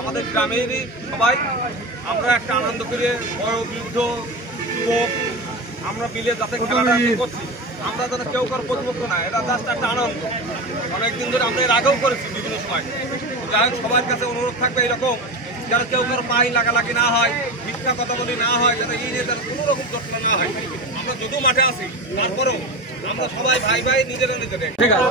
আমাদের গ্রামেরই সবাই আমরা একটা আনন্দ করে বড় বৃদ্ধ যুবক আমরা মিলে যাতে খেলাটা করছি, আমরা যাতে কেউ কারো প্রতিপক্ষ না, এটা জাস্ট একটা আনন্দ। অনেকদিন ধরে আমরা এর আগেও করেছি বিভিন্ন সময়। যাই হোক সবার কাছে অনুরোধ থাকবে এরকম যারা কেউ কারো পায়ে লাগালাগি না হয়, মিথ্যা কথা বলি না হয়, যাতে এই নিয়ে কোনো রকম যত্ন না হয়। আমরা যদিও মাঠে আছি তারপরেও আমরা সবাই ভাই ভাই নিজেরা নিজেদের। ঠিক আছে।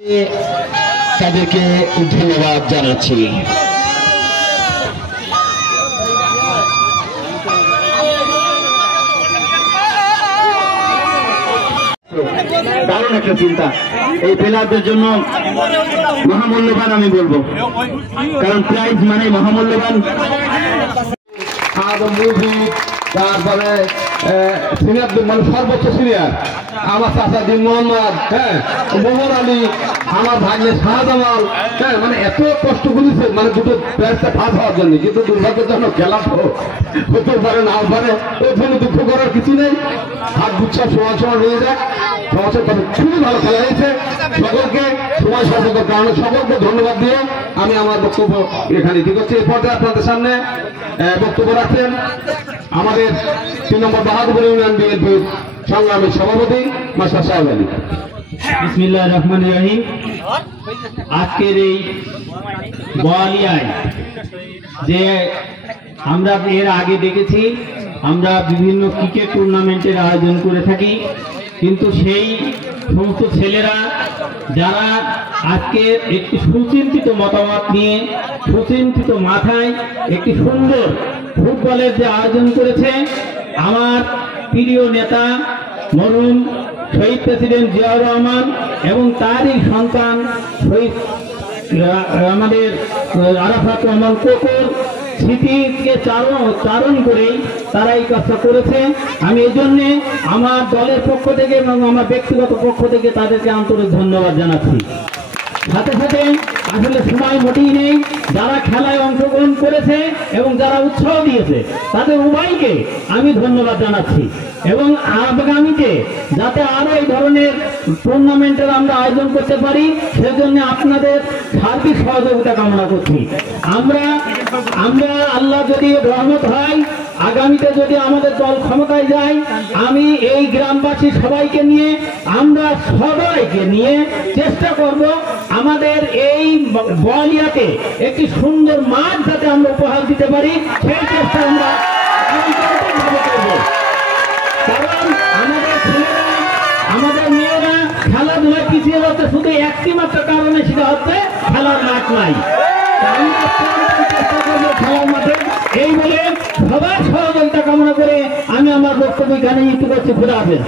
তাদেরকে ধন্যবাদ জানাচ্ছি। দারুণ একটা চিন্তা, এই প্লেয়ারদের জন্য মহামূল্যবান আমি বলবো, কারণ প্রাইজ মানে মহামূল্যবান। তারপরে সিনিয়র মানে সর্বোচ্চ সিনিয়র আমার চাচা দিন মোহাম্মদ, হ্যাঁ মোহন আলী, আমার ভাগ্নে শাহজামাল, হ্যাঁ মানে এত কষ্ট করেছে মানে দুটো প্যাচটা ফাঁস হওয়ার জন্য, কিন্তু দুর্ভাগ্যজনক খেলা তো হতে পারে নাও পারে, ওই জন্য দুঃখ করার কিছু নেই। হাত গুচ্ছা সমান সমান হয়ে যায়, সমস্যা তবে খুবই ভালো খেলা হয়েছে। সকলকে সময় স্বল্পতার কারণে সকলকে ধন্যবাদ দিয়ে আমি আমার বক্তব্য এখানে ঠিক হচ্ছে। এই পর্যায়ে আপনাদের সামনে বক্তব্য রাখছেন আমাদের 3 নম্বর বাহাদুর ইউনিয়ন বিএনপির সংগ্রামী সভাপতি মাস্টার সাহেব আলী। বিসমিল্লাহির রহমানির রহিম। আজকের এই বোয়ালিয়ায় যে আমরা এর আগে দেখেছি, আমরা বিভিন্ন ক্রিকেট টুর্নামেন্টের আয়োজন করে থাকি, কিন্তু সেই সমস্ত ছেলেরা যারা আজকে একটি সুচিন্তিত মতামত নিয়ে সুচিন্তিত মাথায় একটি সুন্দর ফুটবলের যে আয়োজন করেছে, আমার প্রিয় নেতা মরহুম শহীদ প্রেসিডেন্ট জিয়াউর রহমান এবং তারই সন্তান শহীদ আমাদের আরাফাত রহমান কোকর স্মৃতিকে চারণ করেই তারা এই কাজটা করেছে। আমি এই জন্যে আমার দলের পক্ষ থেকে এবং আমার ব্যক্তিগত পক্ষ থেকে তাদেরকে আন্তরিক ধন্যবাদ জানাচ্ছি। সাথে সাথে আসলে সময় মোটেই নেই, যারা খেলায় অংশগ্রহণ করেছে এবং যারা উৎসাহ দিয়েছে তাদের উভয়কে আমি ধন্যবাদ জানাচ্ছি, এবং আগামীতে যাতে আরো এই ধরনের টুর্নামেন্টের আমরা আয়োজন করতে পারি সেজন্য আপনাদের সার্বিক সহযোগিতা কামনা করছি। আমরা আল্লাহ যদি রহমত হয়, আগামীতে যদি আমাদের দল ক্ষমতায় যায়, আমি এই গ্রামবাসী সবাইকে নিয়ে আমরা সবাইকে নিয়ে চেষ্টা করব আমাদের এই বোয়ালিয়াকে একটি সুন্দর মাঠ যাতে আমরা উপহার দিতে পারি, সেই চেষ্টা আমরা করব। কারণ আমাদের ছেলেরা আমাদের মেয়েরা খেলাধুলায় পিছিয়ে যাচ্ছে শুধু একটি মাত্র কারণে, সেটা হচ্ছে খেলার মাঠ নাই। চেষ্টা করবো খেলার মাঠে, এই বলে সবার সহযোগিতা কামনা করে আমি আমার বক্তব্য এখানে ইতি করছি। খুদা হাফেজ।